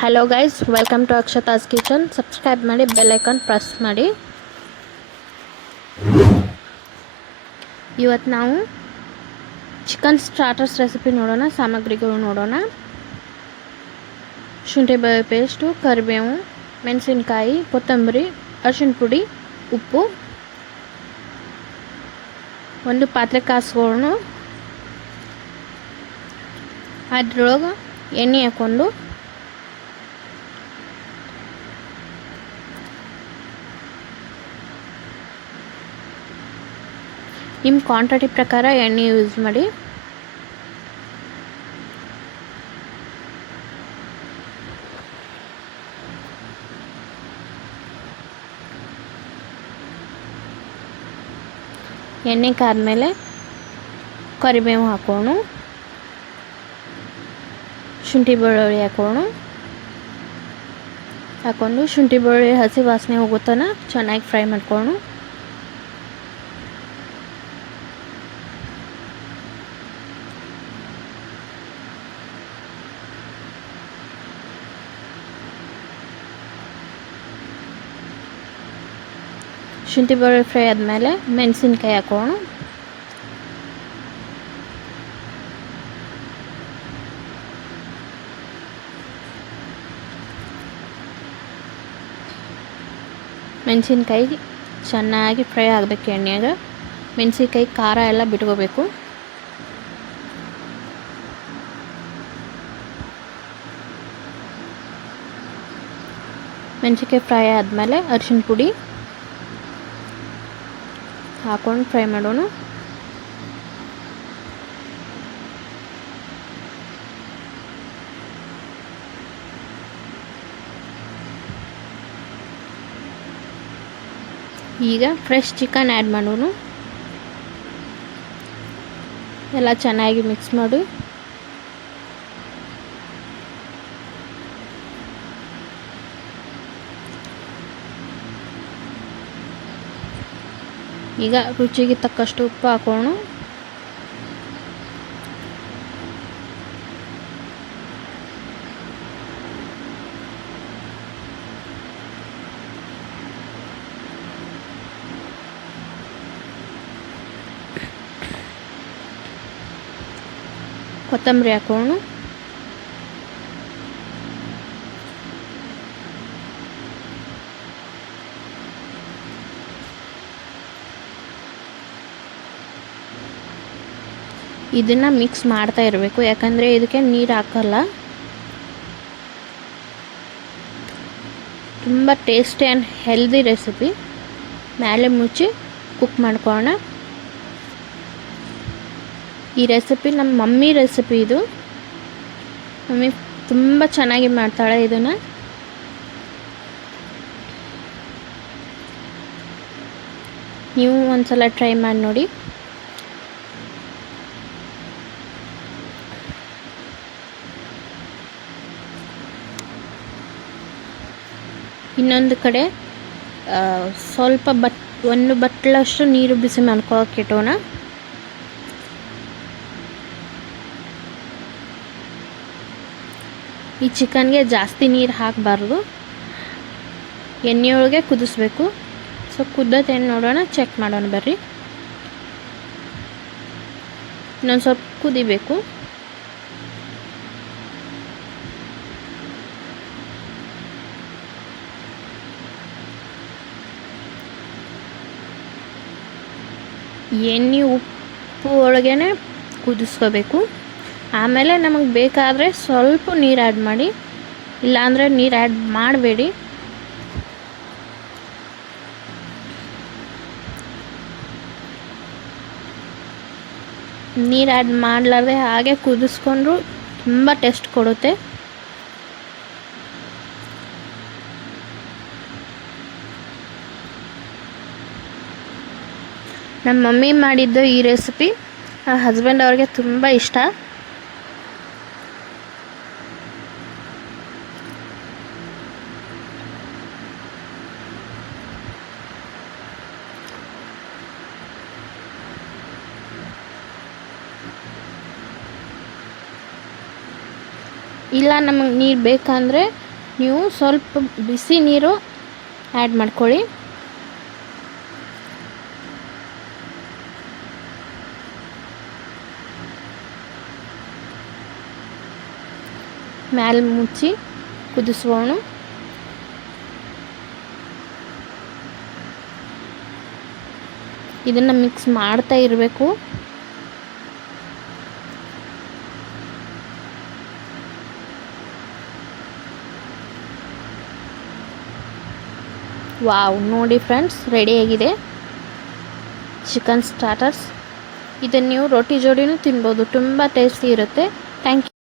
Hello guys, welcome to Akshata's kitchen. Subscribe ಮಾಡಿ, bell icon press ಮಾಡಿ. ಇವತ್ತು ನಾವು ಚಿಕನ್ ಸ್ಟಾರ್ಟರ್ಸ್ ರೆಸಿಪಿ ನೋಡೋಣ. ಸಾಮಗ್ರಿಗಳು ನೋಡೋಣ. ಶುಂಠಿ ಬೆಳ್ಳುಳ್ಳಿ ಪೇಸ್ಟು, ಕರಿಬೇವು, ಮೆಣಸಿನ್ಕಾಯಿ, ಕೊತ್ತಂಬರಿ, ಅರಿಶಿನ ಪುಡಿ, ಉಪ್ಪು. ಒಂದು ಪಾತ್ರೆ ಕಾಸ್ಕೊಳ್ಳೋಣ. ಅದ್ರೊಳಗೆ ಎಣ್ಣೆ ಹಾಕ್ಕೊಂಡು ನಿಮ್ಮ ಕ್ವಾಂಟಿಟಿ ಪ್ರಕಾರ ಎಣ್ಣೆ ಯೂಸ್ ಮಾಡಿ. ಎಣ್ಣೆ ಕಾದ್ಮೇಲೆ ಕರಿಬೇವು ಹಾಕೋಣ, ಶುಂಠಿ ಬೆಳ್ಳುಳ್ಳಿ ಹಾಕೊಂಡು ಶುಂಠಿ ಬೆಳ್ಳುಳ್ಳಿ ಹಸಿ ವಾಸನೆ ಹೋಗುತ್ತಾನ ಚೆನ್ನಾಗಿ ಫ್ರೈ ಮಾಡ್ಕೊಳ್ಳೋಣ. ಶುಂಠಿ ಬೆಳ್ಳುಳ್ಳಿ ಫ್ರೈ ಆದಮೇಲೆ ಮೆಣಸಿನ್ಕಾಯಿ ಹಾಕೋಣ. ಮೆಣಸಿನ್ಕಾಯಿ ಚೆನ್ನಾಗಿ ಫ್ರೈ ಆಗಬೇಕು ಎಣ್ಣೆಯಾಗ. ಮೆಣಸಿನ್ಕಾಯಿ ಖಾರ ಎಲ್ಲ ಬಿಟ್ಕೋಬೇಕು. ಮೆಣಸಿನ್ಕಾಯಿ ಫ್ರೈ ಆದಮೇಲೆ ಅರಿಶಿನ ಪುಡಿ ಹಾಕೊಂಡು ಫ್ರೈ ಮಾಡೋಣ. ಈಗ ಫ್ರೆಶ್ ಚಿಕನ್ ಆ್ಯಡ್ ಮಾಡೋಣ. ಎಲ್ಲ ಚೆನ್ನಾಗಿ ಮಿಕ್ಸ್ ಮಾಡಿ ಈಗ ರುಚಿಗೆ ತಕ್ಕಷ್ಟು ಉಪ್ಪು ಹಾಕೋಣ. ಕೊತ್ತಂಬರಿ ಹಾಕೋಣ. ಇದನ್ನು ಮಿಕ್ಸ್ ಮಾಡ್ತಾ ಇರಬೇಕು, ಯಾಕಂದರೆ ಇದಕ್ಕೆ ನೀರು ಹಾಕಲ್ಲ. ತುಂಬ ಟೇಸ್ಟಿ ಆ್ಯಂಡ್ ಹೆಲ್ದಿ ರೆಸಿಪಿ. ಮೇಲೆ ಮುಚ್ಚಿ ಕುಕ್ ಮಾಡ್ಕೊಳ್ಳೋಣ. ಈ ರೆಸಿಪಿ ನಮ್ಮ ಮಮ್ಮಿ ರೆಸಿಪಿ. ಇದು ಮಮ್ಮಿ ತುಂಬ ಚೆನ್ನಾಗಿ ಮಾಡ್ತಾಳೆ. ಇದನ್ನು ನೀವು ಒಂದ್ಸಲ ಟ್ರೈ ಮಾಡಿ ನೋಡಿ. ಇನ್ನೊಂದು ಕಡೆ ಸ್ವಲ್ಪ ಒಂದು ಬಟ್ಲಷ್ಟು ನೀರು ಬಿಸಿ ಮಾಡ್ಕೊಳ್ಳೋಕೆ ಇಟ್ಟೋಣ. ಈ ಚಿಕನ್ಗೆ ಜಾಸ್ತಿ ನೀರು ಹಾಕಬಾರ್ದು, ಎಣ್ಣೆಯೊಳಗೆ ಕುದಿಸ್ಬೇಕು. ಸೊ ಕುದ್ದತ್ತೇನು ನೋಡೋಣ, ಚೆಕ್ ಮಾಡೋಣ ಬರ್ರಿ. ಇನ್ನೊಂದು ಸ್ವಲ್ಪ ಕುದಿಬೇಕು. ಎಣ್ಣೆ ಉಪ್ಪು ಒಳಗೇ ಕುದಿಸ್ಕೋಬೇಕು. ಆಮೇಲೆ ನಮಗೆ ಬೇಕಾದರೆ ಸ್ವಲ್ಪ ನೀರು ಆ್ಯಡ್ ಮಾಡಿ, ಇಲ್ಲಾಂದರೆ ನೀರು ಆ್ಯಡ್ ಮಾಡಬೇಡಿ. ನೀರು ಆ್ಯಡ್ ಮಾಡಲಾರ್ದೆ ಹಾಗೆ ಕುದಿಸ್ಕೊಂಡ್ರು ತುಂಬ ಟೇಸ್ಟ್ ಕೊಡುತ್ತೆ. ನಮ್ಮ ಮಮ್ಮಿ ಮಾಡಿದ್ದು ಈ ರೆಸಿಪಿ ಹಸ್ಬೆಂಡ್ ಅವ್ರಿಗೆ ತುಂಬ ಇಷ್ಟ. ಇಲ್ಲ ನಮಗೆ ನೀರು ಬೇಕಂದರೆ ನೀವು ಸ್ವಲ್ಪ ಬಿಸಿ ನೀರು ಆ್ಯಡ್ ಮಾಡ್ಕೊಳ್ಳಿ. ಮ್ಯಾಲೆ ಮುಚ್ಚಿ ಕುದಿಸೋಣ. ಇದನ್ನು ಮಿಕ್ಸ್ ಮಾಡ್ತಾ ಇರಬೇಕು. ವಾವ್, ನೋಡಿ ಫ್ರೆಂಡ್ಸ್, ರೆಡಿಯಾಗಿದೆ ಚಿಕನ್ ಸ್ಟಾರ್ಟರ್ಸ್. ಇದನ್ನು ನೀವು ರೊಟ್ಟಿ ಜೋಡಿನೂ ತಿನ್ಬೋದು, ತುಂಬ ಟೇಸ್ಟಿ ಇರುತ್ತೆ. Thank you.